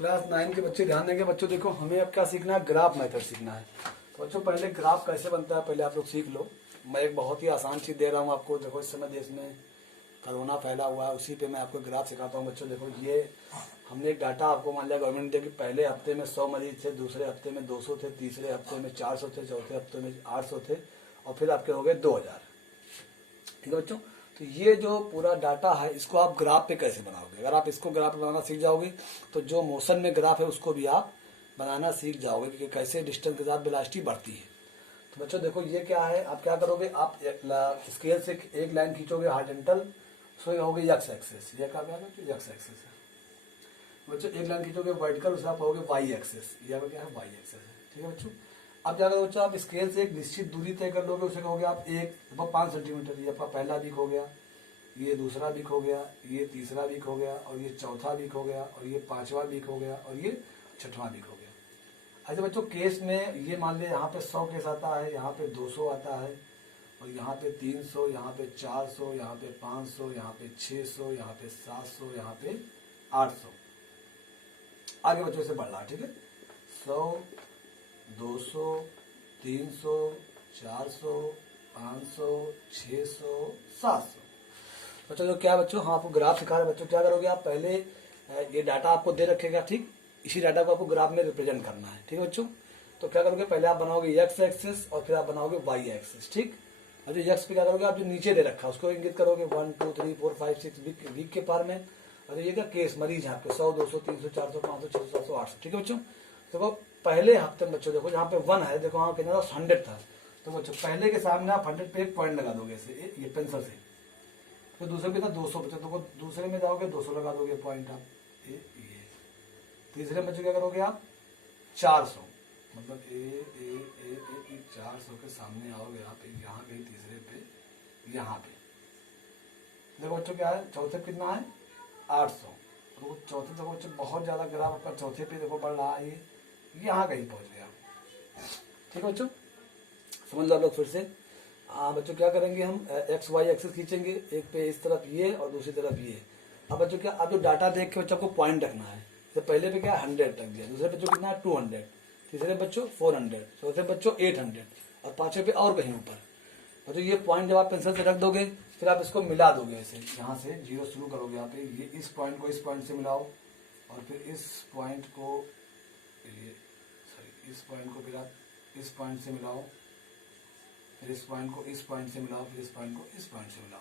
Class 9 के बच्चे ध्यान देंगे। बच्चों देखो, हमें अब क्या सीखना है, ग्राफ मेथड सीखना है। तो बच्चों पहले ग्राफ कैसे बनता है पहले आप लोग सीख लो। मैं एक बहुत ही आसान चीज दे रहा हूँ आपको। देखो इस समय देश में कोरोना फैला हुआ है, उसी पे मैं आपको ग्राफ सिखाता हूँ। बच्चों देखो, ये हमने एक डाटा आपको मान लिया गवर्नमेंट ने दिया कि पहले हफ्ते में 100 मरीज थे, दूसरे हफ्ते में 200 थे, तीसरे हफ्ते में 400 थे, चौथे हफ्ते में 800 थे और फिर आपके हो गए 2000। ठीक है बच्चों, तो ये जो पूरा डाटा है इसको आप ग्राफ पे कैसे बनाओगे। अगर आप इसको ग्राफ बनाना सीख जाओगे तो जो मोशन में ग्राफ है उसको भी आप बनाना सीख जाओगे कि कैसे डिस्टेंस के साथ वेलोसिटी बढ़ती है। तो बच्चों देखो, ये क्या है, आप क्या करोगे, आप स्केल से एक लाइन खींचोगे हॉरिजॉन्टल, उसमें कहोगे एक्स एक्सेस। ये क्या है, एक्स एक्सेस है। बच्चों एक लाइन खींचोगे वर्टिकल, उसमें आप कहोगे वाई एक्सेस। ये क्या है, वाई एक्सेस है। ठीक है बच्चों, अब क्या करोगे बच्चों, आप स्केल से एक निश्चित दूरी तय कर लोगे, उसे कहोगे आप 5 सेंटीमीटर। ये आपका पहला वीक हो गया, ये दूसरा वीक हो गया, ये तीसरा वीक हो गया, और ये चौथा वीक हो गया, और ये 5वां वीक हो गया, और ये 6वां वीक हो गया। अच्छा बच्चों, केस में ये मान लिया यहाँ पे 100 केस आता है, यहाँ पे 200 आता है, और यहाँ पे 300, यहाँ पे 400, यहाँ पे 500, यहाँ पे 600, यहाँ पे 700, यहाँ पे 800। आगे बच्चों से बढ़ रहा है। ठीक है, 100, 200, 300, 400, 500, 600, 700। बच्चों जो क्या बच्चों, हाँ आपको ग्राफ सिखा रहे हैं। बच्चों क्या करोगे आप, पहले ये डाटा आपको दे रखेगा, ठीक, इसी डाटा को आपको ग्राफ में रिप्रेजेंट करना है। ठीक है बच्चों, तो क्या करोगे, पहले आप बनाओगे एक्स एक्सिस और फिर आप बनाओगे वाई एक्सिस। ठीक, और जो एक्स पे क्या करोगे, आप जो नीचे दे रखा है उसको इंगित करोगे 1 2 3 4 5 6 वीक के पार में। और ये क्या केस मरीज है आपके 100 200 300 400 500 600 700 800। ठीक है बच्चों, देखो पहले हफ्ते में बच्चों देखो, यहाँ पे 1 है, देखो वहाँ कितना 100 था। तो बच्चों पहले के सामने आप 100 पे एक पॉइंट लगा दोगे ऐसे, ये पेंसिल से। तो दूसरे पे था 200 बच्चों, तो दूसरे में जाओगे 200 लगा दोगे पॉइंट आप, ये। तीसरे बच्चों क्या करोगे आप 400, मतलब ए 400 के सामने आओगे आप, यहाँ पे तीसरे पे, यहाँ पे। देखो बच्चों क्या है, चौथे पे कितना है 800। तो चौथे देखो बच्चों बहुत ज्यादा ग्राफ आपका चौथे पे देखो बढ़ रहा है, ये यहाँ कहीं पहुंच गया। ठीक है बच्चों, समझ लो आप लोग फिर से। बच्चों क्या करेंगे, हम एक्स वाई एक्सिस खींचेंगे, एक पे इस तरफ ये और दूसरी तरफ ये। अब बच्चों क्या, अब जो डाटा देख के बच्चों को पॉइंट रखना है। तो पहले पे क्या 100 तक दिया, दूसरे बच्चों कितना है 200, तीसरे बच्चों 400, चौथे बच्चों 800 और पांचवें पे और कहीं ऊपर। और तो ये पॉइंट जब आप पेंसिल से रख दोगे, फिर आप इसको मिला दोगे ऐसे, यहाँ से जीरो शुरू करोगे यहाँ पे, ये इस पॉइंट को इस पॉइंट से मिलाओ, और फिर इस पॉइंट को इस पॉइंट को फिर आप इस पॉइंट से मिलाओ, फिर इस पॉइंट को इस पॉइंट से मिलाओ, फिर इस पॉइंट को इस पॉइंट से मिलाओ।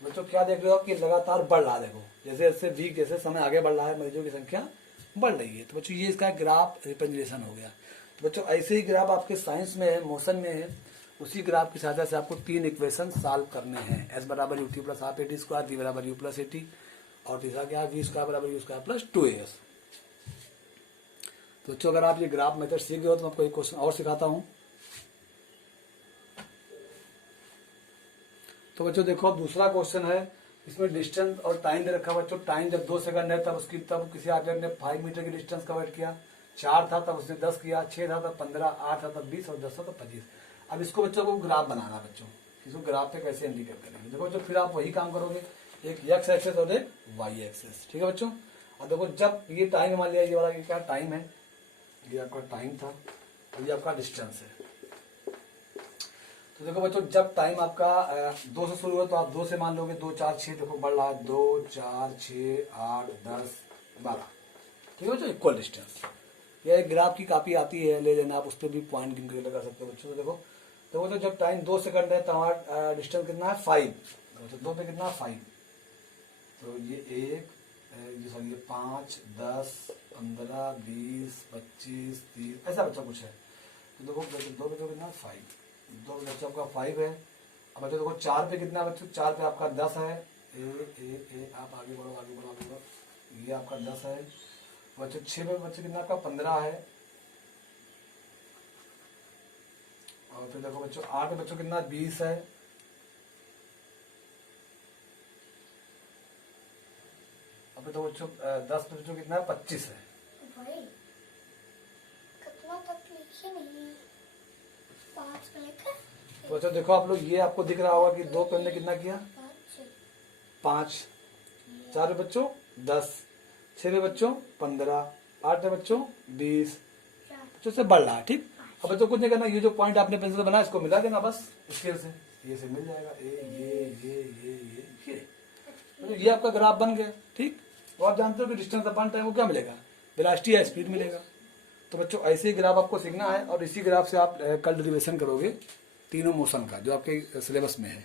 बच्चों क्या देख रहे हो आप कि लगातार बढ़ रहा है। देखो जैसे जैसे वीक जैसे समय आगे बढ़ रहा है, मरीजों की संख्या बढ़ रही है। तो बच्चों ये इसका ग्राफ रिप्रेजेंटेशन हो गया। तो बच्चों ऐसे ही ग्राफ आपके साइंस में है, मोशन में है, उसी ग्राफ की सहायता से आपको 3 इक्वेशन सॉल्व करने हैं। एस बराबर u t plus half a t square, v बराबर यू प्लस ए टी, और तीसरा क्या है वी स्क्वायर बराबर यू स्क्वायर प्लस 2as। तो बच्चों अगर आप ये ग्राफ मेथड सीख गए हो तो मैं आपको एक क्वेश्चन और सिखाता हूँ। तो बच्चों देखो अब दूसरा क्वेश्चन है, इसमें डिस्टेंस और टाइम दे रखा है। बच्चों टाइम जब 2 सेकंड है तब किसी ऑब्जेक्ट ने 5 मीटर की डिस्टेंस कवर किया, 4 था तब उसने 10 किया, 6 था तब 15, 8 था तब 20 और 10 था तब 25। अब इसको बच्चों को ग्राफ बनाना है। बच्चों इसको ग्राफ पे कैसे इंडिकेट करेंगे, देखो बच्चों फिर आप वही काम करोगे, एक एक्स एक्सेस और एक वाई एक्सेस। ठीक है बच्चों, और देखो जब ये टाइम मान लिया, ये वाला क्या टाइम है, ये आपका टाइम था और ये आपका डिस्टेंस है। तो देखो बच्चों जब टाइम आपका 2 से शुरू हो तो आप 2 से मान लोगे, 2 4 6 देखो बढ़ रहा है, 2 4 6 8 10 12। ठीक है बच्चों, इक्वल डिस्टेंस। यह एक ग्राफ की कॉपी आती है, ले लेना आप, उस पर भी पॉइंट गिन के लगा सकते हो बच्चों। देखो तो जब टाइम 2 सेकंड है तो हमारा डिस्टेंस कितना है 5, तो 2 पे कितना 5, तो ये 1 ये 5 10 15 20 25 30 ऐसा बच्चा कुछ है। तो देखो 2 पे तो कितना 5, 2 बच्चों आपका 5 है। अब बच्चों देखो 4 पे कितना बच्चों, 4 पे आपका 10 है, आप आगे बढ़ो आगे बढ़ो आगे बढ़ो, ये आपका 10 है। बच्चों 6 पे बच्चों कितना आपका 15 है, और फिर देखो बच्चों 8 बच्चों कितना 20 है, अब तो बच्चों 10 बच्चों कितना 25 है। भाई कितना तक लिखे नहीं, 5 पे लिखा। तो बच्चों देखो आप लोग, ये आपको दिख रहा होगा कि 2 पे हमने कितना किया 5, 4 पे बच्चों 10, 6 पे बच्चों 15, 8 है बच्चों 20 4 बच्चों से बढ़ रहा है। ठीक, अब बच्चों कुछ नहीं करना, ये जो पॉइंट आपने पेंसिल से बनाया इसको मिला देना बस स्केल से, ये से मिल जाएगा ये आपका ग्राफ बन गया। ठीक, तो आप जानते हो कि डिस्टेंस अपॉन टाइम को क्या मिलेगा, वेलोसिटी या स्पीड मिलेगा। तो बच्चों ऐसे ही ग्राफ आपको सीखना है और इसी ग्राफ से आप कल डेरिवेशन करोगे तीनों मोशन का जो आपके सिलेबस में है।